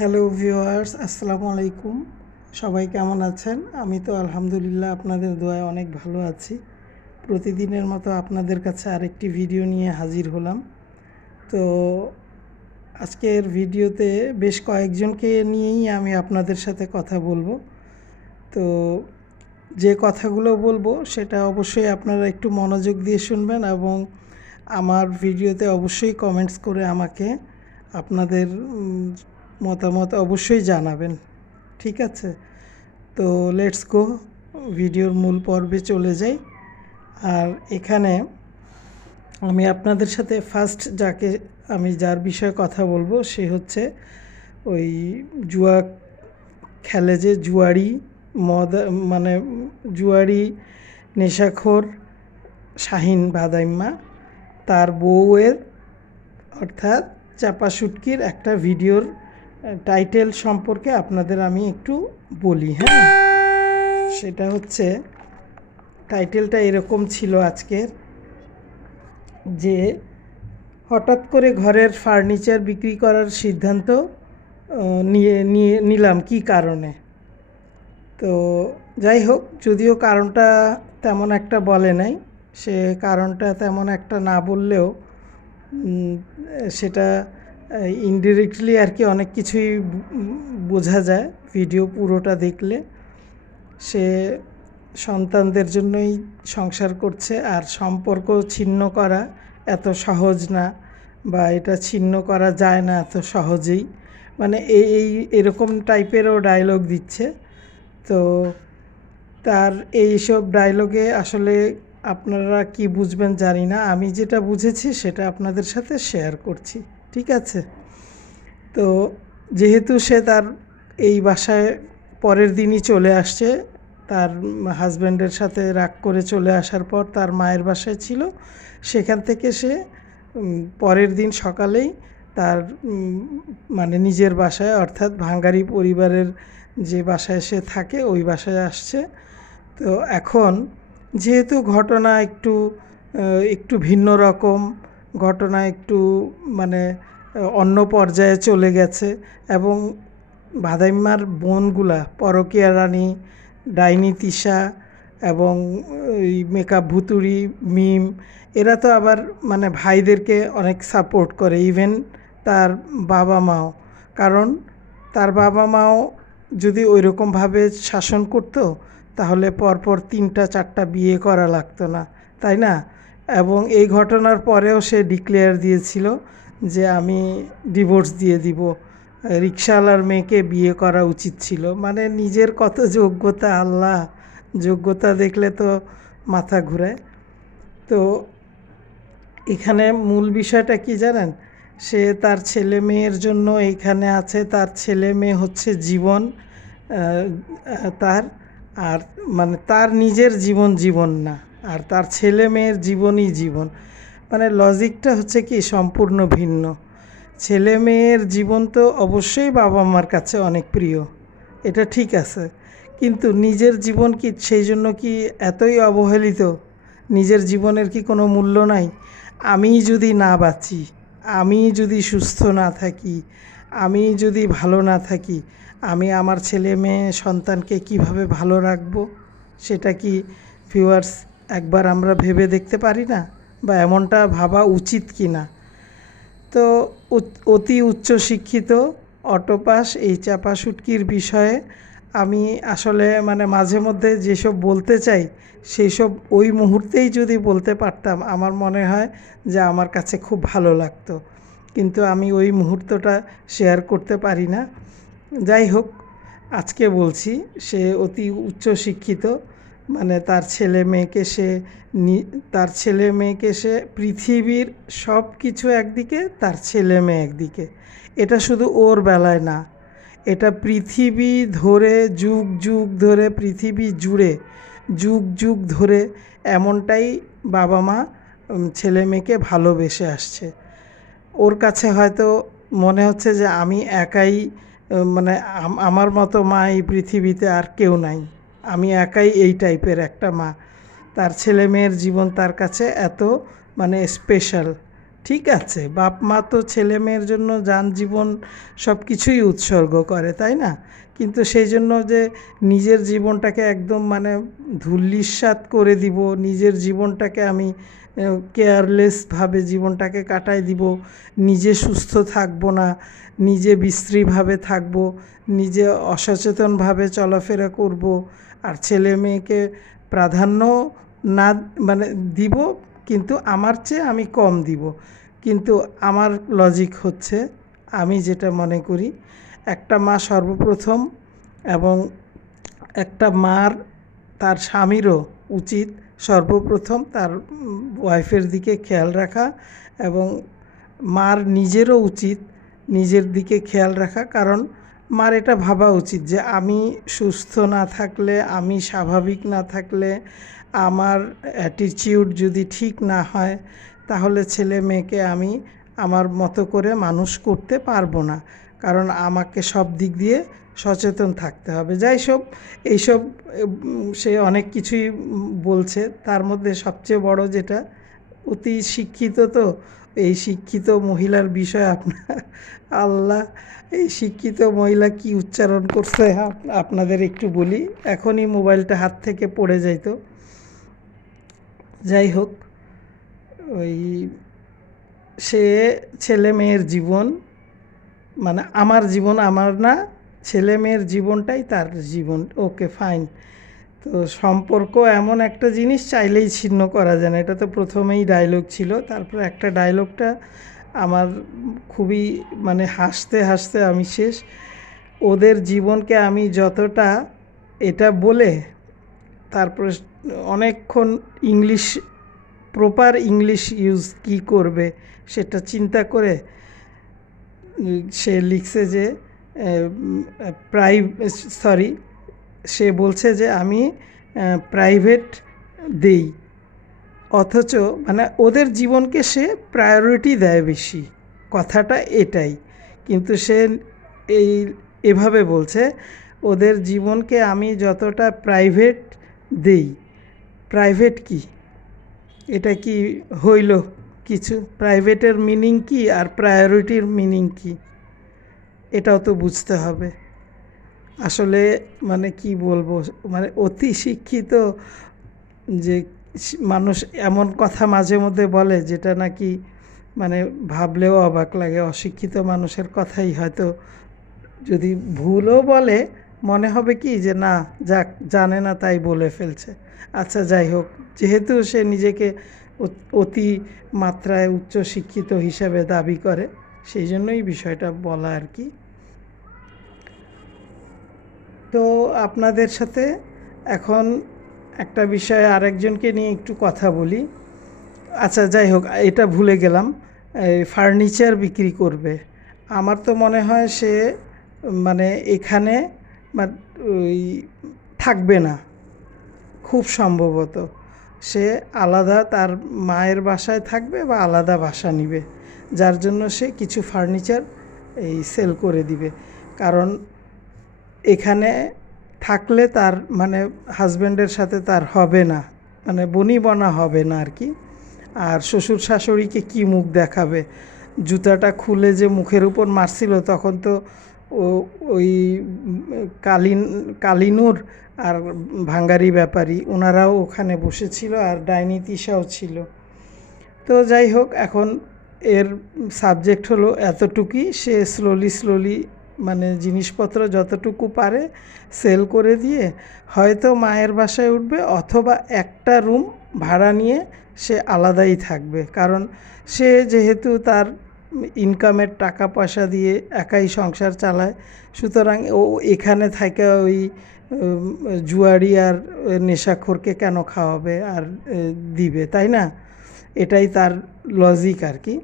Hello viewers, আসসালামু আলাইকুম। সবাই কেমন আছেন? আমি তো আলহামদুলিল্লাহ আপনাদের দোয়ায় অনেক ভালো আছি। প্রতিদিনের মতো আপনাদের কাছে আরেকটি ভিডিও নিয়ে হাজির হলাম। তো আজকের ভিডিওতে বেশ কয়েকজনকে নিয়েই আমি আপনাদের সাথে কথা বলবো। তো যে কথাগুলো বলবো সেটা অবশ্যই আপনারা একটু মনোযোগ দিয়ে শুনবেন এবং আমার ভিডিওতে অবশ্যই কমেন্টস করে আমাকে আপনাদের মতামত অবশ্যই জানাবেন। ঠিক আছে, তো লেটস গো, ভিডিওর মূল পর্বে চলে যাই। আর এখানে আমি আপনাদের সাথে ফার্স্ট যার বিষয়ে কথা বলবো সে হচ্ছে ওই জুয়া খেলে যে জুয়ারি মদ, মানে জুয়ারি নেশাখোর শাহিন বাদাইম্মা, তার বউয়ের অর্থাৎ চাপা শুটকির একটা ভিডিওর টাইটেল সম্পর্কে আপনাদের আমি একটু বলি। হ্যাঁ, সেটা হচ্ছে টাইটেলটা এরকম ছিল আজকের, যে হঠাৎ করে ঘরের ফার্নিচার বিক্রি করার সিদ্ধান্ত নিলাম কী কারণে। তো যাই হোক, যদিও কারণটা তেমন একটা বলে নাই, সে কারণটা তেমন একটা না বললেও সেটা ইনডিরেক্টলি আর কি অনেক কিছুই বোঝা যায় ভিডিও পুরোটা দেখলে। সে সন্তানদের জন্যই সংসার করছে, আর সম্পর্ক ছিন্ন করা এত সহজ না, বা এটা ছিন্ন করা যায় না এত সহজেই, মানে এরকম টাইপেরও ডায়লগ দিচ্ছে। তো তার এইসব ডায়লগে আসলে আপনারা কি বুঝবেন জানি না, আমি যেটা বুঝেছি সেটা আপনাদের সাথে শেয়ার করছি। ঠিক আছে, তো যেহেতু সে তার এই বাসায় পরের দিনই চলে আসছে, তার হাজব্যান্ডের সাথে রাগ করে চলে আসার পর তার মায়ের বাসায় ছিল, সেখান থেকে সে পরের দিন সকালেই তার মানে নিজের বাসায় অর্থাৎ ভাঙ্গারি পরিবারের যে বাসায় সে থাকে ওই বাসায় আসছে। তো এখন যেহেতু ঘটনা একটু একটু ভিন্ন রকম, ঘটনা একটু মানে অন্য পর্যায়ে চলে গেছে, এবং ভাদাইম্মার বোনগুলা পরকীয়া রানী, ডাইনি তিশা এবং ওই মেকআপ ভুতুড়ি মিম, এরা তো আবার মানে ভাইদেরকে অনেক সাপোর্ট করে, ইভেন তার বাবা মাও। কারণ তার বাবা মাও যদি ওইরকমভাবে শাসন করতো তাহলে পরপর 3টা 4টা বিয়ে করা লাগতো না, তাই না? এবং এই ঘটনার পরেও সে ডিক্লেয়ার দিয়েছিল যে আমি ডিভোর্স দিয়ে দিব, রিকশাওয়ালার মেয়েকে বিয়ে করা উচিত ছিল। মানে নিজের কত যোগ্যতা, আল্লাহ! যোগ্যতা দেখলে তো মাথা ঘুরায়। তো এখানে মূল বিষয়টা কি জানেন? সে তার ছেলে মেয়ের জন্য এইখানে আছে, তার ছেলে মেয়ে হচ্ছে জীবন তার, আর মানে তার নিজের জীবন না, আর তার ছেলে মেয়ের জীবনই জীবন। মানে লজিকটা হচ্ছে কি সম্পূর্ণ ভিন্ন। ছেলে মেয়ের জীবন তো অবশ্যই বাবা মার কাছে অনেক প্রিয়, এটা ঠিক আছে, কিন্তু নিজের জীবন কি সেই জন্য কি এতই অবহেলিত? নিজের জীবনের কি কোনো মূল্য নাই? আমি যদি না বাঁচি, আমি যদি সুস্থ না থাকি, আমি যদি ভালো না থাকি, আমি আমার ছেলে মেয়ে সন্তানকে কিভাবে ভালো রাখবো? সেটা কি ভিউয়ার্স একবার আমরা ভেবে দেখতে পারি না? বা এমনটা ভাবা উচিত কি না? তো অতি উচ্চশিক্ষিত অটোপাস এই চাপা শুটকির বিষয়ে আমি আসলে মানে মাঝে মধ্যে যেসব বলতে চাই সেই সব ওই মুহূর্তেই যদি বলতে পারতাম আমার মনে হয় যে আমার কাছে খুব ভালো লাগতো, কিন্তু আমি ওই মুহূর্তটা শেয়ার করতে পারি না। যাই হোক, আজকে বলছি, সে অতি উচ্চশিক্ষিত, মানে তার ছেলে মেয়েকে সে পৃথিবীর সব কিছু একদিকে, তার ছেলে মেয়ে একদিকে। এটা শুধু ওর বেলায় না, এটা পৃথিবী ধরে যুগ যুগ ধরে, পৃথিবী জুড়ে যুগ যুগ ধরে এমনটাই বাবা মা ছেলে মেয়েকে ভালোবেসে আসছে। ওর কাছে হয়তো মনে হচ্ছে যে আমি একাই, মানে আমার মতো মা এই পৃথিবীতে আর কেউ নাই, আমি একাই এই টাইপের একটা মা। তার ছেলে মেয়ের জীবন তার কাছে এত মানে স্পেশাল। ঠিক আছে, বাপ মা তো ছেলে মেয়ের জন্য যান জীবন সব কিছুই উৎসর্গ করে, তাই না? কিন্তু সেই জন্য যে নিজের জীবনটাকে একদম মানে ধূলিসাৎ করে দিব, নিজের জীবনটাকে আমি কেয়ারলেসভাবে জীবনটাকে কাটাই দিব, নিজে সুস্থ থাকবো না, নিজে বিশ্রীভাবে থাকবো, নিজে অসচেতনভাবে চলাফেরা করব, আর ছেলে মেয়েকে প্রাধান্য না মানে দিব, কিন্তু আমার চেয়ে আমি কম দিব। কিন্তু আমার লজিক হচ্ছে, আমি যেটা মনে করি, একটা মা সর্বপ্রথম, এবং একটা মার তার স্বামীরও উচিত সর্বপ্রথম তার ওয়াইফের দিকে খেয়াল রাখা, এবং মার নিজেরও উচিত নিজের দিকে খেয়াল রাখা। কারণ মার এটা ভাবা উচিত যে আমি সুস্থ না থাকলে, আমি স্বাভাবিক না থাকলে, আমার অ্যাটিটিউড যদি ঠিক না হয়, তাহলে ছেলে মেয়েকে আমি আমার মতো করে মানুষ করতে পারবো না। কারণ আমাকে সব দিক দিয়ে সচেতন থাকতে হবে। যাই সব এইসব সে অনেক কিছুই বলছে, তার মধ্যে সবচেয়ে বড় যেটা, অতি শিক্ষিত, তো এই শিক্ষিত মহিলার বিষয়ে আপনার আল্লাহ, এই শিক্ষিত মহিলা কি উচ্চারণ করছে আপনাদের একটু বলি, এখনই মোবাইলটা হাত থেকে পড়ে যাইতো। যাই হোক, ওই সে ছেলে মেয়ের জীবন, মানে আমার জীবন আমার না, ছেলে মেয়ের জীবনটাই তার জীবন, ওকে ফাইন। তো সম্পর্ক এমন একটা জিনিস চাইলেই ছিন্ন করা যায় না, এটা তো প্রথমেই ডায়লগ ছিল। তারপর একটা ডায়লগটা আমার খুবই মানে হাসতে হাসতে আমি শেষ। ওদের জীবনকে আমি যতটা, এটা বলে তারপরে অনেকক্ষণ ইংলিশ, প্রপার ইংলিশ ইউজ কী করবে সেটা চিন্তা করে সে লিখছে যে সে বলছে যে আমি প্রাইভেট দেই, অথচ মানে ওদের জীবনকে সে প্রায়োরিটি দেয় বেশি, কথাটা এটাই। কিন্তু সে এভাবে বলছে, ওদের জীবনকে আমি যতটা প্রাইভেট দেই। প্রাইভেট কি? এটা কি হইল কিছু? প্রাইভেটের মিনিং কি আর প্রায়োরিটির মিনিং কি, এটাও তো বুঝতে হবে। আসলে মানে কি বলবো, মানে অতি শিক্ষিত যে মানুষ এমন কথা মাঝে মধ্যে বলে যেটা নাকি মানে ভাবলেও অবাক লাগে। অশিক্ষিত মানুষের কথাই হয়তো যদি ভুলও বলে, মনে হবে কি যে না, যাক, জানে না তাই বলে ফেলছে। আচ্ছা, যাই হোক, যেহেতু সে নিজেকে অতি মাত্রায় উচ্চশিক্ষিত হিসাবে দাবি করে, সেই জন্যই বিষয়টা বলা আর কি। তো আপনাদের সাথে এখন একটা বিষয়ে আরেকজনকে নিয়ে একটু কথা বলি। আচ্ছা, যাই হোক, এটা ভুলে গেলাম, এই ফার্নিচার বিক্রি করবে। আমার তো মনে হয় সে মানে এখানে ওই থাকবে না, খুব সম্ভবত সে আলাদা তার মায়ের বাসায় থাকবে বা আলাদা বাসা নিবে, যার জন্য সে কিছু ফার্নিচার এই সেল করে দিবে। কারণ এখানে থাকলে তার মানে হাজব্যান্ডের সাথে তার হবে না, মানে বনিবনা হবে না আর কি। আর শ্বশুর শাশুড়িকে কি মুখ দেখাবে? জুতাটা খুলে যে মুখের উপর মারছিল, তখন তো ওই কালিনুর আর ভাঙ্গারি ব্যাপারী ওনারাও ওখানে বসেছিল, আর ডাইনি তিশাও ছিল। তো যাই হোক, এখন এর সাবজেক্ট হলো এতটুকুই। সে স্লোলি মানে জিনিসপত্র যতটুকু পারে সেল করে দিয়ে হয়তো মায়ের বাসায় উঠবে, অথবা একটা রুম ভাড়া নিয়ে সে আলাদাই থাকবে। কারণ সে যেহেতু তার ইনকামের টাকা পয়সা দিয়ে একাই সংসার চালায়, সুতরাং ও এখানে থাকে ওই জুয়ারি আর নেশাখোরকে কেন খাওয়াবে আর দিবে, তাই না? এটাই তার লজিক আর কি।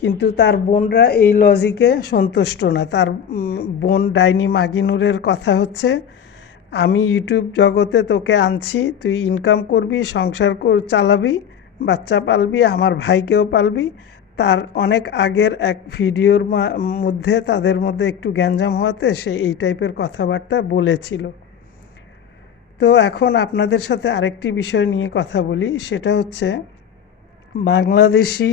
কিন্তু তার বোনরা এই লজিকে সন্তুষ্ট না। তার বোন ডাইনি মাগিনুরের কথা হচ্ছে, আমি ইউটিউব জগতে তোকে আনছি, তুই ইনকাম করবি, সংসার চালাবি, বাচ্চা পালবি, আমার ভাইকেও পালবি। তার অনেক আগের এক ভিডিওর মধ্যে তাদের মধ্যে একটু গ্যাঞ্জাম হওয়াতে সে এই টাইপের কথাবার্তা বলেছিল। তো এখন আপনাদের সাথে আরেকটি বিষয় নিয়ে কথা বলি, সেটা হচ্ছে বাংলাদেশি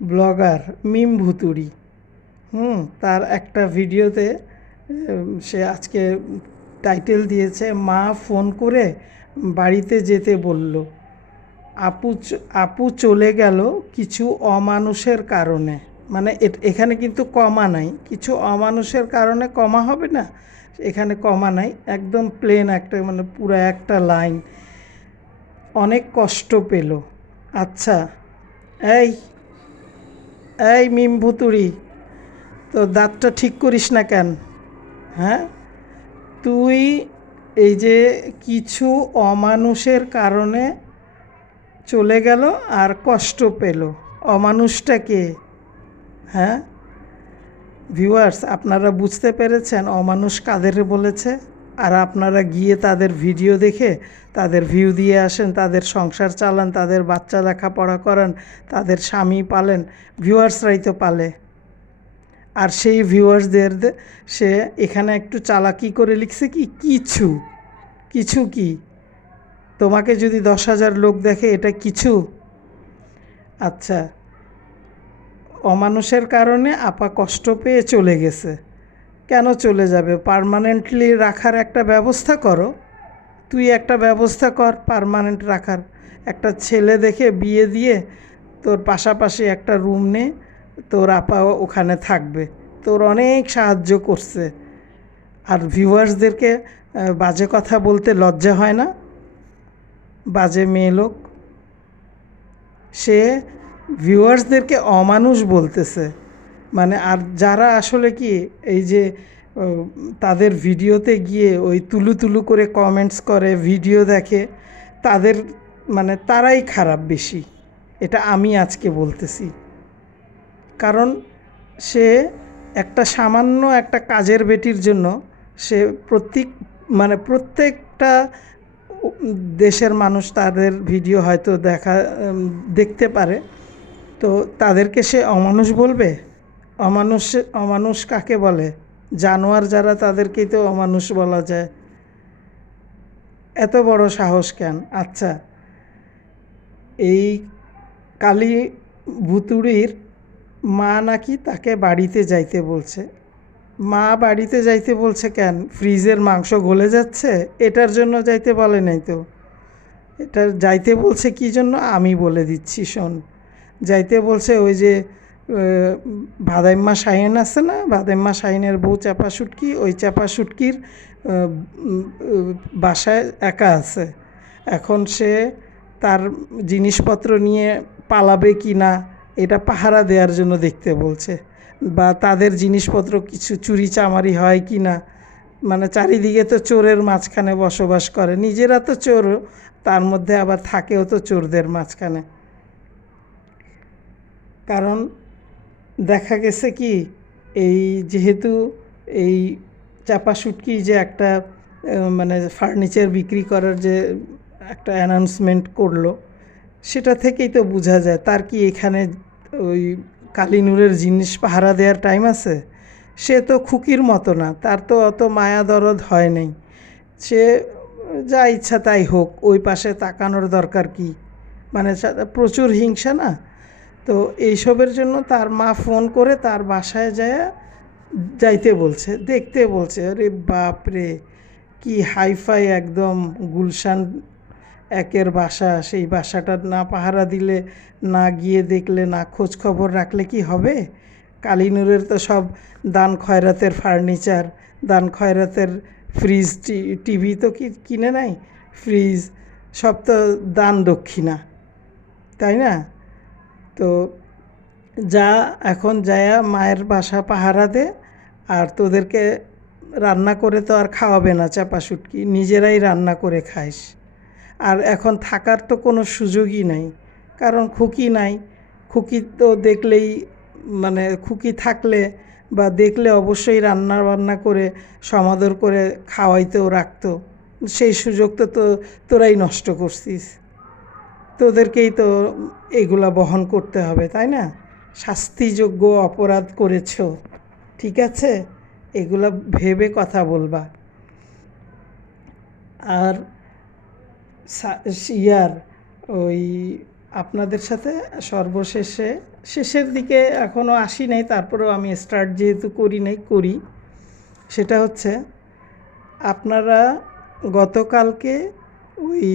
ব্লগার মিম ভুতুড়ি। তার একটা ভিডিওতে সে আজকে টাইটেল দিয়েছে, মা ফোন করে বাড়িতে যেতে বলল, আপু চলে গেল কিছু অমানুষের কারণে। মানে এখানে কিন্তু কমা নাই, কিছু অমানুষের কারণে কমা হবে না, এখানে কমা নাই, একদম প্লেন একটা, মানে পুরো একটা লাইন। অনেক কষ্ট পেল। আচ্ছা, এই এই মিম ভুতুড়ি, তো দাঁতটা ঠিক করিস না কেন? হ্যাঁ, তুই এই যে কিছু অমানুষের কারণে চলে গেল আর কষ্ট পেল, অমানুষটা কে? হ্যাঁ ভিউয়ার্স, আপনারা বুঝতে পেরেছেন অমানুষ কাদের বলেছে? আর আপনারা গিয়ে তাদের ভিডিও দেখে তাদের ভিউ দিয়ে আসেন, তাদের সংসার চালান, তাদের বাচ্চা লেখাপড়া করান, তাদের স্বামী পালেন, ভিউয়ার্সরাই তো পালে। আর সেই ভিউয়ার্সদের সে এখানে একটু চালাকি করে লিখছে কি, কিছু কিছু কি? তোমাকে যদি 10,000 লোক দেখে এটা কিছু? আচ্ছা, অমানুষের কারণে আপা কষ্ট পেয়ে চলে গেছে। কেন চলে যাবে? পার্মানেন্টলি রাখার একটা ব্যবস্থা করো। তুই একটা ব্যবস্থা কর পার্মানেন্ট রাখার, একটা ছেলে দেখে বিয়ে দিয়ে তোর পাশাপাশি একটা রুম নে, তোর আপা ওখানে থাকবে, তোর অনেক সাহায্য করছে। আর ভিউয়ার্সদেরকে বাজে কথা বলতে লজ্জা হয় না? বাজে মেয়ে লোক, সে ভিউয়ার্সদেরকে অমানুষ বলতেছে। মানে আর যারা আসলে কি এই যে তাদের ভিডিওতে গিয়ে ওই তুলু তুলু করে কমেন্টস করে, ভিডিও দেখে, তাদের মানে তারাই খারাপ বেশি, এটা আমি আজকে বলতেছি। কারণ সে একটা সামান্য একটা কাজের বেটির জন্য সে প্রত্যেকটা দেশের মানুষ তাদের ভিডিও হয়তো দেখতে পারে, তো তাদেরকে সে অমানুষ বলবে? অমানুষ কাকে বলে? জানোয়ার যারা, তাদেরকেই তো অমানুষ বলা যায়। এত বড় সাহস কেন? আচ্ছা, এই কালী ভুতুড়ির মা নাকি তাকে বাড়িতে যাইতে বলছে। মা বাড়িতে যাইতে বলছে কেন? ফ্রিজের মাংস গলে যাচ্ছে, এটার জন্য যাইতে বলে নাই তো। এটা যাইতে বলছে কী জন্য আমি বলে দিচ্ছি, শোন। যাইতে বলছে ওই যে ভাদাইম্মা শাহিন আছে না, ভাদাইম্মা শাহিনের বউ চাপা শুটকি, ওই চাপা শুটকির বাসায় একা আছে। এখন সে তার জিনিসপত্র নিয়ে পালাবে কি না এটা পাহারা দেওয়ার জন্য দেখতে বলছে, বা তাদের জিনিসপত্র কিছু চুরি চামারি হয় কি না। মানে চারিদিকে তো চোরের মাঝখানে বসবাস করে, নিজেরা তো চোর, তার মধ্যে আবার থাকেও তো চোরদের মাঝখানে। কারণ দেখা গেছে কি, এই যেহেতু এই চাপা শুটকি যে একটা মানে ফার্নিচার বিক্রি করার যে একটা অ্যানাউন্সমেন্ট করলো, সেটা থেকেই তো বোঝা যায় তার কি এখানে ওই কালিনুরের জিনিস পাহারা দেওয়ার টাইম আছে? সে তো খুকির মতো না, তার তো অত মায়া দরদ হয় নাই। সে যা ইচ্ছা তাই হোক, ওই পাশে তাকানোর দরকার কি? মানে প্রচুর হিংসা না? তো এইসবের জন্য তার মা ফোন করে তার বাসায় যাইতে বলছে, দেখতে বলছে। আরে বাপরে, কি হাইফাই একদম গুলশান একের বাসা, সেই বাসাটা না পাহারা দিলে, না গিয়ে দেখলে, না খোঁজ খবর রাখলে কি হবে? কালিনুরের তো সব দান খয়রাতের ফার্নিচার, দান খয়রাতের ফ্রিজ, টিভি তো কিনে নাই, ফ্রিজ সব তো দান দক্ষিণা, তাই না? তো যা এখন যায়া মায়ের বাসা পাহারা দে, আর তোদেরকে রান্না করে তো আর খাওয়াবে না চাপা শুটকি, নিজেরাই রান্না করে খাইস। আর এখন থাকার তো কোনো সুযোগই নাই, কারণ খুকি নাই। খুকি তো দেখলেই, মানে খুকি থাকলে বা দেখলে অবশ্যই রান্না বান্না করে সমাদর করে খাওয়াইতেও রাখতো। সেই সুযোগ তো তোরাই নষ্ট করছিস, তোদেরকেই তো এগুলা বহন করতে হবে, তাই না? শাস্তিযোগ্য অপরাধ করেছ, ঠিক আছে? এগুলা ভেবে কথা বলবা। আর ইয়ার ওই আপনাদের সাথে সর্বশেষে শেষের দিকে এখনও আসি নাই, তারপরেও আমি স্টার্ট যেহেতু করি নাই করি। সেটা হচ্ছে আপনারা গতকালকে ওই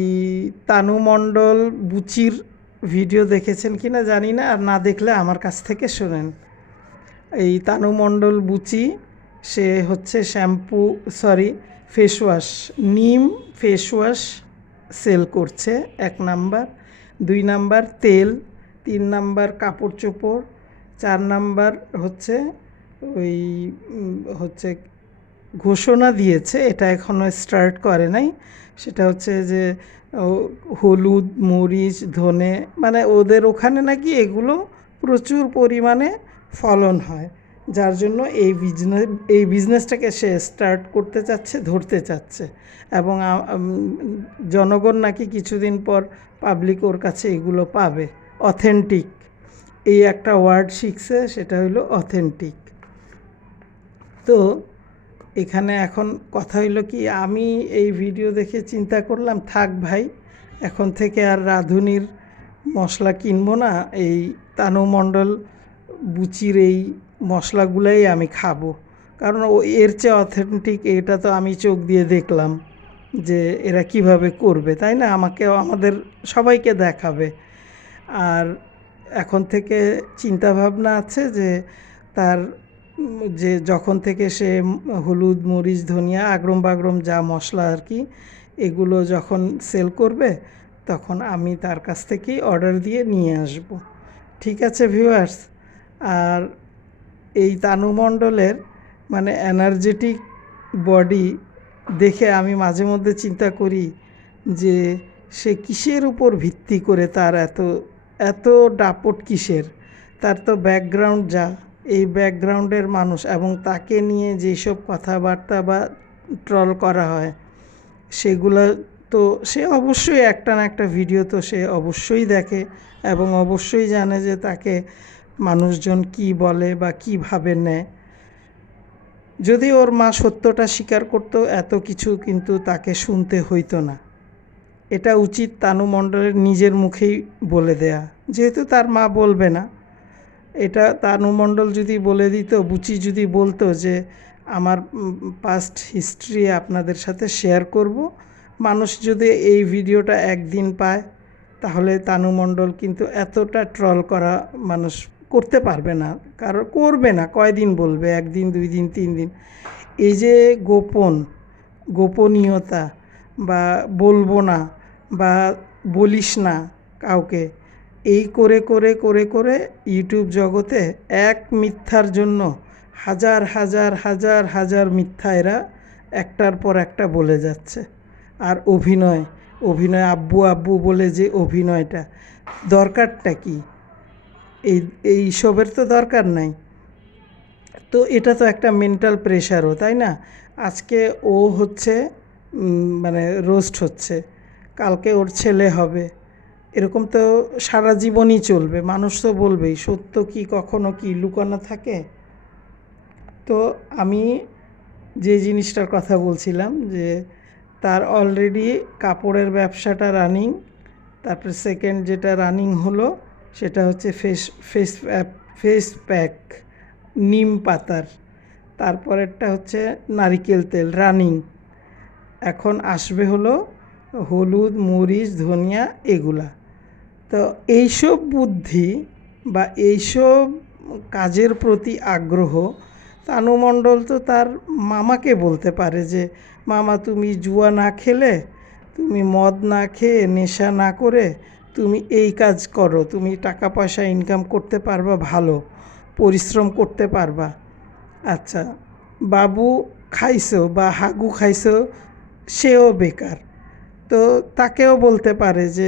তানু মণ্ডল বুচির ভিডিও দেখেছেন কি না জানি না, আর না দেখলে আমার কাছ থেকে শোনেন। এই তানু মণ্ডল বুচি সে হচ্ছে শ্যাম্পু ফেস ওয়াশ, নিম ফেস ওয়াশ সেল করছে 1 নাম্বার, 2 নাম্বার তেল, 3 নাম্বার কাপড় চোপড়, 4 নাম্বার হচ্ছে ওই হচ্ছে ঘোষণা দিয়েছে, এটা এখনও স্টার্ট করে নাই, সেটা হচ্ছে যে হলুদ মরিচ ধনে, মানে ওদের ওখানে নাকি এগুলো প্রচুর পরিমাণে ফলন হয়, যার জন্য এই বিজনেসটাকে সে স্টার্ট করতে চাচ্ছে, ধরতে চাচ্ছে। এবং জনগণ নাকি কিছুদিন পর পাবলিক ওর কাছে এগুলো পাবে। অথেন্টিক এই একটা ওয়ার্ড শিখছে, সেটা হলো অথেন্টিক। তো এখানে এখন কথা হইল কি, আমি এই ভিডিও দেখে চিন্তা করলাম থাক ভাই, এখন থেকে আর রাঁধুনির মশলা কিনবো না, এই তানু মণ্ডল বুচির এই মশলাগুলাই আমি খাবো, কারণ এর চেয়ে অথেন্টিক এটা তো আমি চোখ দিয়ে দেখলাম যে এরা কিভাবে করবে, তাই না? আমাদের সবাইকে দেখাবে। আর এখন থেকে চিন্তা ভাবনা আছে যে তার যে যখন থেকে সে হলুদ মরিচ ধনিয়া আগরম বাগরম যা মশলা আর কি, এগুলো যখন সেল করবে তখন আমি তার কাছ থেকেই অর্ডার দিয়ে নিয়ে আসব। ঠিক আছে ভিউয়ার্স? আর এই তানু মণ্ডলের মানে এনার্জেটিক বডি দেখে আমি মাঝে মধ্যে চিন্তা করি যে সে কিসের উপর ভিত্তি করে তার এত দাপট কিসের? তার তো ব্যাকগ্রাউন্ড যা, এই ব্যাকগ্রাউন্ডের মানুষ, এবং তাকে নিয়ে যেসব কথাবার্তা বা ট্রল করা হয় সেগুলো তো সে অবশ্যই একটা না একটা ভিডিও তো সে অবশ্যই দেখে, এবং অবশ্যই জানে যে তাকে মানুষজন কি বলে বা কীভাবে নেয়। যদি ওর মা সত্যটা স্বীকার করতো এত কিছু কিন্তু তাকে শুনতে হইতো না। এটা উচিত তানু মণ্ডলের নিজের মুখেই বলে দেয়া, যেহেতু তার মা বলবে না। এটা তানু মণ্ডল যদি বলে দিত, বুচি যদি বলতো যে আমার পাস্ট হিস্ট্রি আপনাদের সাথে শেয়ার করব, মানুষ যদি এই ভিডিওটা একদিন পায় তাহলে তানু মণ্ডল কিন্তু এতটা ট্রল করা মানুষ করতে পারবে না, কারণ করবে না। কয়দিন বলবে? 1 দিন 2 দিন 3 দিন। এই যে গোপনীয়তা বা বলবো না বা বলিস না কাউকে, এই করে করে করে করে ইউটিউব জগতে এক মিথ্যার জন্য হাজার হাজার হাজার হাজার মিথ্যা এরা একটার পর একটা বলে যাচ্ছে। আর অভিনয় আব্বু আব্বু বলে যে অভিনয়টা, দরকারটা কি? এইসবের তো দরকার নাই। তো এটা তো একটা মেন্টাল প্রেশারও, তাই না? আজকে ও হচ্ছে মানে রোস্ট হচ্ছে, কালকে ওর ছেলে হবে, এরকম তো সারা জীবনই চলবে। মানুষ তো বলবেই, সত্য কি কখনো কি লুকানো থাকে? তো আমি যে জিনিসটার কথা বলছিলাম যে তার অলরেডি কাপড়ের ব্যবসাটা রানিং, তারপরে সেকেন্ড যেটা রানিং হলো সেটা হচ্ছে ফেস প্যাক নিম পাতার, তারপরেরটা হচ্ছে নারিকেল তেল রানিং। এখন আসবে হলো হলুদ মরিচ ধনিয়া এগুলা। তো এইসব বুদ্ধি বা এইসব কাজের প্রতি আগ্রহ তানু মণ্ডল তো তার মামাকে বলতে পারে যে মামা তুমি জুয়া না খেলে, তুমি মদ না খেয়ে নেশা না করে তুমি এই কাজ করো, তুমি টাকা পয়সা ইনকাম করতে পারবা, ভালো পরিশ্রম করতে পারবা। আচ্ছা, বাবু খাইছো বা হাগু খাইছো, সেও বেকার, তো তাকেও বলতে পারে যে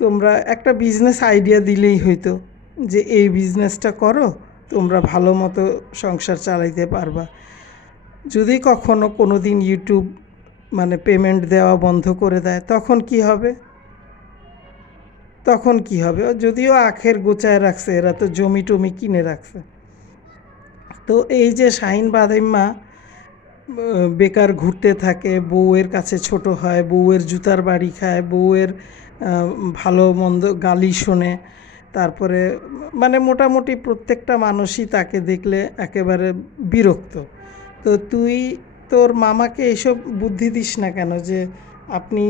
তোমরা একটা বিজনেস আইডিয়া দিলেই হইতো যে এই বিজনেসটা করো, তোমরা ভালো মতো সংসার চালাইতে পারবা। যদি কখনো কোনো দিন ইউটিউব মানে পেমেন্ট দেওয়া বন্ধ করে দেয় তখন কি হবে? যদিও আখের গোচায় রাখছে, এরা তো জমি টমি কিনে রাখছে। তো এই যে শাহিন বাদাইম্মা বেকার ঘুরতে থাকে, বউয়ের কাছে ছোট হয়, বউয়ের জুতার বাড়ি খায়, বউয়ের ভালো মন্দ গালি শোনে, তারপরে মানে মোটামুটি প্রত্যেকটা মানুষই তাকে দেখলে একেবারে বিরক্ত। তো তুই তোর মামাকে এইসব বুদ্ধি দিস না কেন যে আপনি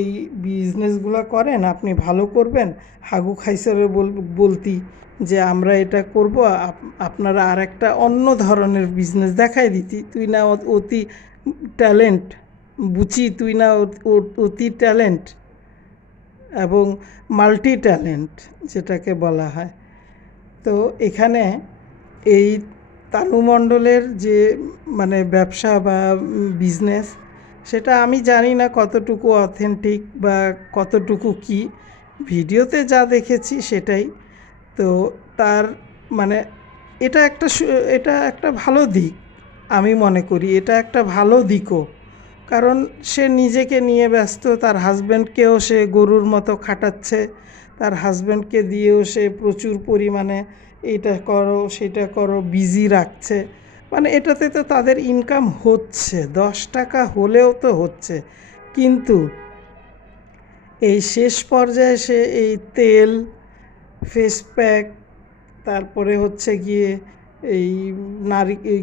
এই বিজনেসগুলো করেন, আপনি ভালো করবেন। হাগু খাইসারে বলতি যে আমরা এটা করব, আপনারা আর একটা অন্য ধরনের বিজনেস দেখাই দিতি। তুই না অতি ট্যালেন্ট, বুঝি তুই না অতি ট্যালেন্ট এবং মাল্টি ট্যালেন্ট যেটাকে বলা হয়। তো এখানে এই তানু মণ্ডলের যে মানে ব্যবসা বা বিজনেস, সেটা আমি জানি না কতটুকু অথেন্টিক বা কতটুকু কি, ভিডিওতে যা দেখেছি সেটাই। তো তার মানে এটা একটা ভালো দিক, আমি মনে করি এটা একটা ভালো দিকও। কারণ সে নিজেকে নিয়ে ব্যস্ত, তার হাজব্যান্ডকেও সে গরুর মতো খাটাচ্ছে, তার হাজব্যান্ডকে দিয়েও সে প্রচুর পরিমাণে এটা করো সেটা করো বিজি রাখছে। মানে এটাতে তো তাদের ইনকাম হচ্ছে, 10 টাকা হলেও তো হচ্ছে। কিন্তু এই শেষ পর্যায়ে সে এই তেল, ফেস প্যাক, তারপরে হচ্ছে গিয়ে এই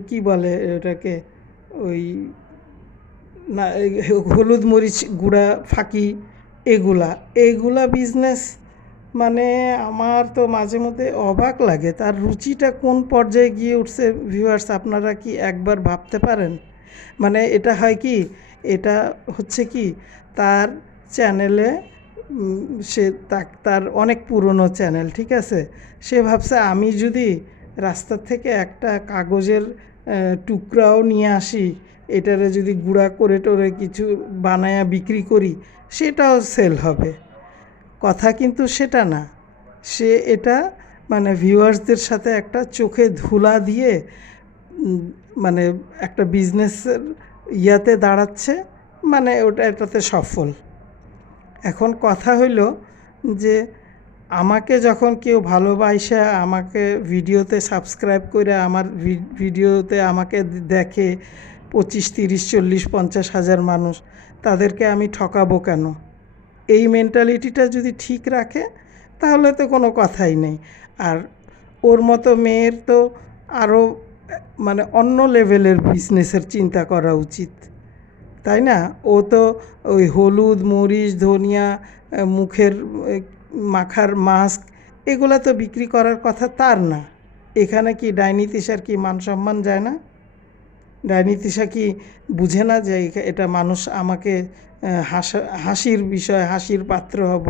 কী বলে ওটাকে, ওই না হলুদ মরিচ গুঁড়া ফাঁকি, এইগুলা বিজনেস, মানে আমার তো মাঝে মধ্যে অবাক লাগে তার রুচিটা কোন পর্যায়ে গিয়ে উঠছে। ভিউয়ার্স, আপনারা কি একবার ভাবতে পারেন? মানে এটা হয় কি, এটা হচ্ছে কি, তার চ্যানেলে সে তার অনেক পুরনো চ্যানেল, ঠিক আছে। সে ভাবছে আমি যদি রাস্তা থেকে একটা কাগজের টুকরাও নিয়ে আসি, এটারে যদি গুঁড়া করে টোরে কিছু বানায়া বিক্রি করি, সেটাও সেল হবে। কথা কিন্তু সেটা না। সে এটা মানে ভিউয়ার্সদের সাথে একটা চোখে ধুলা দিয়ে মানে একটা বিজনেসের ইয়াতে দাঁড়াচ্ছে, মানে এটাতে সফল। এখন কথা হইল যে আমাকে যখন কেউ ভালোবাসে, আমাকে ভিডিওতে সাবস্ক্রাইব করে আমার ভিডিওতে আমাকে দেখে 25, 30, 40, 50 হাজার মানুষ, তাদেরকে আমি ঠকাবো কেন? এই মেন্টালিটিটা যদি ঠিক রাখে তাহলে তো কোনো কথাই নেই। আর ওর মতো মেয়ের তো আরও মানে অন্য লেভেলের বিজনেসের চিন্তা করা উচিত, তাই না? ও তো ওই হলুদ মরিচ ধনিয়া মুখের মাখার মাস্ক, এগুলো তো বিক্রি করার কথা তার না। এখানে কি ডাইনি তিশার কি মান সম্মান যায় না? ডাইনি তিশা কি বুঝে না যে এটা মানুষ আমাকে হাসির বিষয়, হাসির পাত্র হব?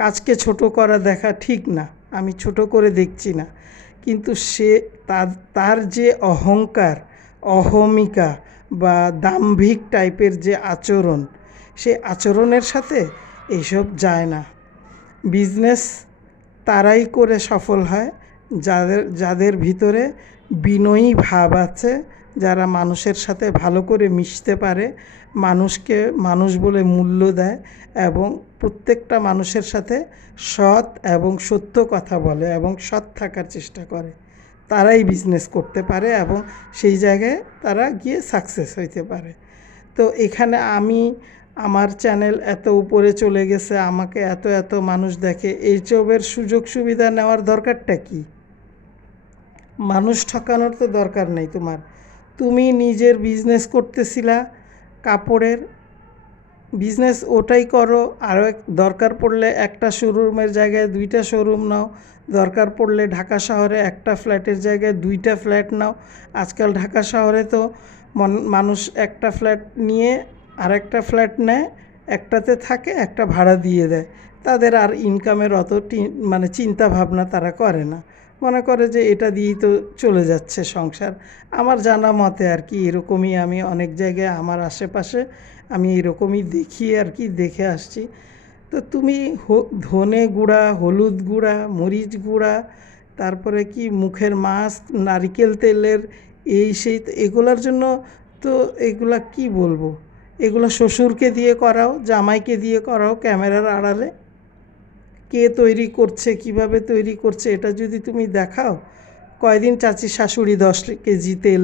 কাজকে ছোট করা দেখা ঠিক না, আমি ছোট করে দেখছি না। কিন্তু সে তার যে অহংকার, অহমিকা বা দাম্ভিক টাইপের যে আচরণ, সে আচরণের সাথে এইসব যায় না। বিজনেস তারাই করে সফল হয় যাদের ভিতরে বিনয়ী ভাব আছে, যারা মানুষের সাথে ভালো করে মিশতে পারে, মানুষকে মানুষ বলে মূল্য দেয় এবং প্রত্যেকটা মানুষের সাথে সৎ এবং সত্য কথা বলে এবং সৎ থাকার চেষ্টা করে। তারাই বিজনেস করতে পারে এবং সেই জায়গায় তারা গিয়ে সাকসেস হইতে পারে। তো এখানে আমার চ্যানেল এত উপরে চলে গেছে, আমাকে এত এত মানুষ দেখে, এইসবের সুযোগ সুবিধা নেওয়ার দরকারটা কি? মানুষ ঠকানোর তো দরকার নেই তোমার। তুমি নিজের বিজনেস করতেছিলা, কাপড়ের বিজনেস, ওটাই করো। আরও দরকার পড়লে একটা শোরুমের জায়গায় 2টা শোরুম নাও, দরকার পড়লে ঢাকা শহরে একটা ফ্ল্যাটের জায়গায় 2টা ফ্ল্যাট নাও। আজকাল ঢাকা শহরে তো মানুষ একটা ফ্ল্যাট নিয়ে আরেকটা ফ্ল্যাট নেয়, একটাতে থাকে, একটা ভাড়া দিয়ে দেয়। তাদের আর ইনকামের অত মানে চিন্তা ভাবনা তারা করে না, মনে করে যে এটা দিয়েই তো চলে যাচ্ছে সংসার। আমার জানা মতে আর কি এরকমই, আমি অনেক জায়গায় আমার আশেপাশে আমি এরকমই দেখি আর কি, দেখে আসছি। তো তুমি ধনে গুঁড়া, হলুদ গুঁড়া, মরিচ গুঁড়া, তারপরে কি মুখের মাস্ক, নারকেল তেলের এই সেই, এগুলার জন্য তো এগুলা কি বলবো, এগুলো শ্বশুরকে দিয়ে করাও, জামাইকে দিয়ে করাও ক্যামেরার আড়ালে। কে তৈরি করছে, কিভাবে তৈরি করছে, এটা যদি তুমি দেখাও, কয়দিন চাচি শাশুড়ি 10 কেজি তেল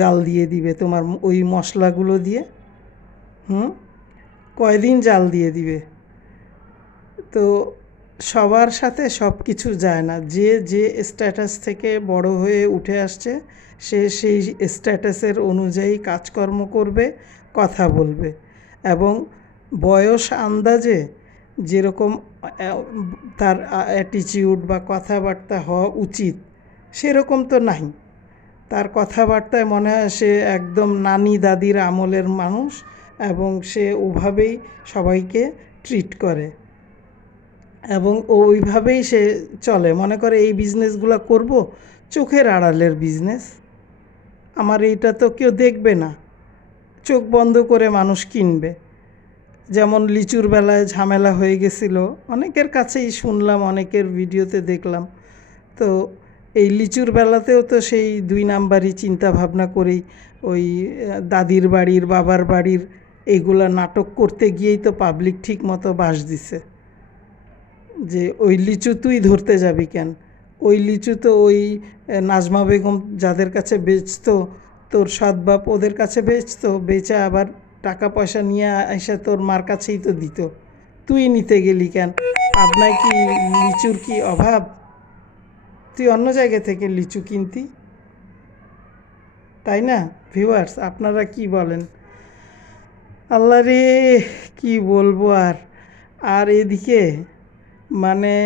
জাল দিয়ে দিবে তোমার ওই মশলাগুলো দিয়ে? কয়দিন জাল দিয়ে দিবে? তো সবার সাথে সব কিছু যায় না। যে যে স্ট্যাটাস থেকে বড় হয়ে উঠে আসছে সে সেই স্ট্যাটাসের অনুযায়ী কাজকর্ম করবে, কথা বলবে এবং বয়স আন্দাজে যেরকম তার অ্যাটিটিউড বা কথাবার্তা হওয়া উচিত সেরকম তো নাই। তার কথাবার্তায় মনে হয় সে একদম নানি দাদির আমলের মানুষ এবং সে ওভাবেই সবাইকে ট্রিট করে এবং ওইভাবেই সে চলে। মনে করে এই বিজনেসগুলো করব, চোখের আড়ালের বিজনেস, আমার এইটা তো কেউ দেখবে না, চোখ বন্ধ করে মানুষ কিনবে। যেমন লিচুর বেলায় ঝামেলা হয়ে গেছিল, অনেকের কাছেই শুনলাম, অনেকের ভিডিওতে দেখলাম। তো এই লিচুর বেলাতেও তো সেই 2 নাম্বারই চিন্তা ভাবনা করেই ওই দাদির বাড়ির বাবার বাড়ির এইগুলা নাটক করতে গিয়েই তো পাবলিক ঠিক মতো বাস দিছে যে ওই লিচু তুই ধরতে যাবি কেন, ওই লিচু তো ওই নাজমা বেগম যাদের কাছে বেচতো, তোর সৎ বাপ ওদের কাছে বেচতো, বেচে আবার টাকা পয়সা নিয়ে এসে তোর মার কাছেই তো দিত, তুই নিতে গেলি কেন? আপনার কি লিচুর কি অভাব? তুই অন্য জায়গা থেকে লিচু কিনতি, তাই না? ভিউয়ার্স, আপনারা কি বলেন? আল্লাহ রে, কি বলবো আর। আর এদিকে মানে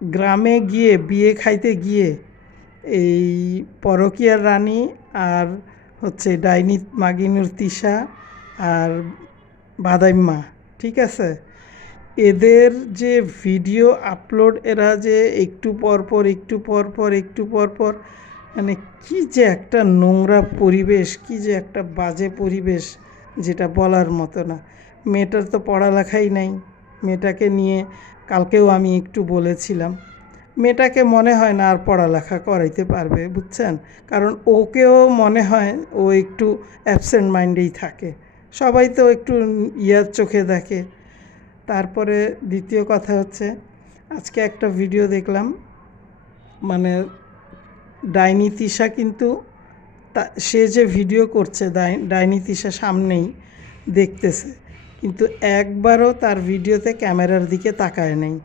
গ্রামে গিয়ে বিয়ে খাইতে গিয়ে এই পরকীয়ার রানী আর হচ্ছে ডাইনি মাগিনুর তিশা আর বাদাইম্মা, ঠিক আছে, এদের যে ভিডিও আপলোড, এরা যে একটু পরপর একটু পরপর একটু পরপর, মানে কি যে একটা নোংরা পরিবেশ, কি যে একটা বাজে পরিবেশ, যেটা বলার মতো না। মেয়েটার তো পড়ালেখাই নাই। মেয়েটাকে নিয়ে কালকেও আমি একটু বলেছিলাম, মেয়েটাকে মনে হয় না আর পড়ালেখা করাইতে পারবে, বুঝছেন? কারণ ওকেও মনে হয় ও একটু অ্যাবসেন্ট মাইন্ডেই থাকে, সবাই তো একটু ইয়ার চোখে দেখে। তারপরে দ্বিতীয় কথা হচ্ছে, আজকে একটা ভিডিও দেখলাম, মানে ডাইনি তিশা কিন্তু সে যে ভিডিও করছে ডাইনি তিশা সামনেই দেখতেছে, কিন্তু একবারও তার ভিডিওতে ক্যামেরার দিকে তাকায় নেই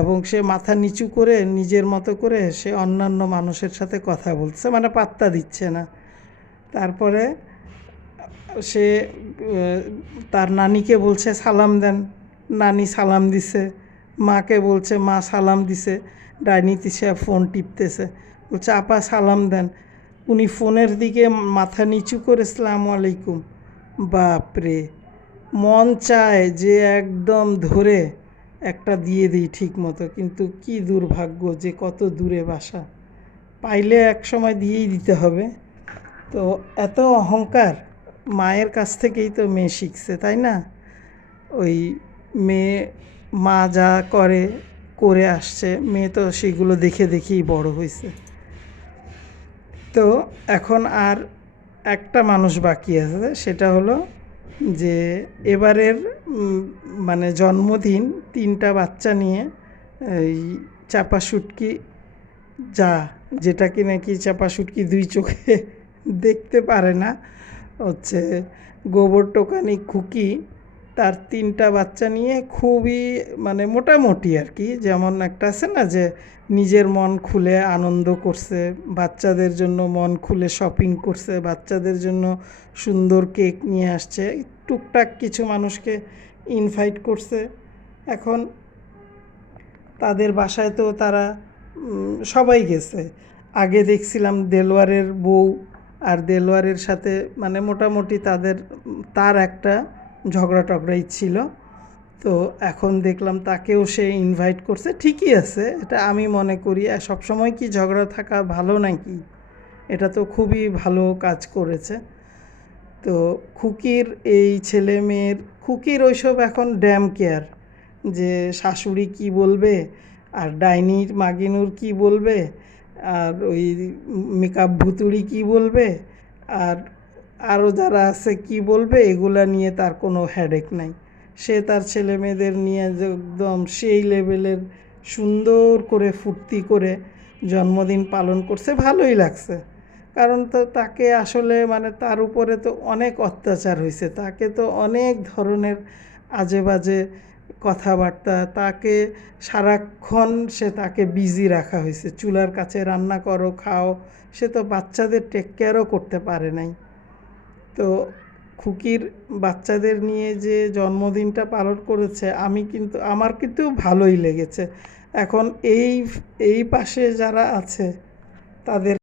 এবং সে মাথা নিচু করে নিজের মতো করে সে অন্যান্য মানুষের সাথে কথা বলছে, মানে পাত্তা দিচ্ছে না। তারপরে সে তার নানিকে বলছে সালাম দেন, নানি সালাম দিছে, মাকে বলছে মা সালাম দিছে, ডাইনি তিশা ফোন টিপতেছে, বলছে আপা সালাম দেন, উনি ফোনের দিকে মাথা নিচু করে আসসালামু আলাইকুম। বাপরে, মন চায় যে একদম ধরে একটা দিয়ে দিই ঠিক মতো, কিন্তু কি দুর্ভাগ্য যে কত দূরে বাসা, পাইলে এক সময় দিয়েই দিতে হবে। তো এত অহংকার মায়ের কাছ থেকেই তো মেয়ে শিখছে, তাই না? ওই মেয়ে, মা যা করে করে আসছে, মেয়ে তো সেগুলো দেখে দেখেই বড় হয়েছে। তো এখন আর একটা মানুষ বাকি আছে, সেটা হলো যে এবারের মানে জন্মদিন 3টা বাচ্চা নিয়ে এই চাপা শুটকি, যেটাকে নাকি চাপা শুটকি 2 চোখে দেখতে পারে না, হচ্ছে গোবর টোকানি খুকি, তার 3টা বাচ্চা নিয়ে খুবই মানে মোটামুটি আর কি, যেমন একটা আছে না যে নিজের মন খুলে আনন্দ করছে, বাচ্চাদের জন্য মন খুলে শপিং করছে, বাচ্চাদের জন্য সুন্দর কেক নিয়ে আসছে, টুকটাক কিছু মানুষকে ইনভাইট করছে। এখন তাদের বাসায় তো তারা সবাই গেছে। আগে দেখছিলাম দেলোয়ারের বউ আর দেলোয়ারের সাথে মানে মোটামুটি তার একটা ঝগড়া টগড়াই ছিল। তো এখন দেখলাম তাকেও সে ইনভাইট করছে, ঠিকই আছে, এটা আমি মনে করি। আর সবসময় কি ঝগড়া থাকা ভালো নাকি? এটা তো খুবই ভালো কাজ করেছে। তো খুকির এই ছেলে মেয়ের, খুকির ওইসব এখন ড্যাম কেয়ার, যে শাশুড়ি কি বলবে আর ডাইনির মাগিনুর কি বলবে আর ওই মেকআপ ভুতুড়ি কি বলবে আর আরও যারা আছে কি বলবে, এগুলা নিয়ে তার কোনো হেডেক নাই। সে তার ছেলে মেয়েদের নিয়ে একদম সেই লেভেলের সুন্দর করে ফুর্তি করে জন্মদিন পালন করছে, ভালোই লাগছে। কারণ তো তাকে আসলে মানে তার উপরে তো অনেক অত্যাচার হয়েছে, তাকে তো অনেক ধরনের আজে বাজে কথাবার্তা, তাকে সারাক্ষণ তাকে বিজি রাখা হয়েছে, চুলার কাছে রান্না করো, খাও। সে তো বাচ্চাদের টেক কেয়ারও করতে পারে নাই। তো খুকির বাচ্চাদের নিয়ে যে জন্মদিনটা পালন করেছে, আমার কিন্তু ভালোই লেগেছে। এখন এই পাশে যারা আছে তাদের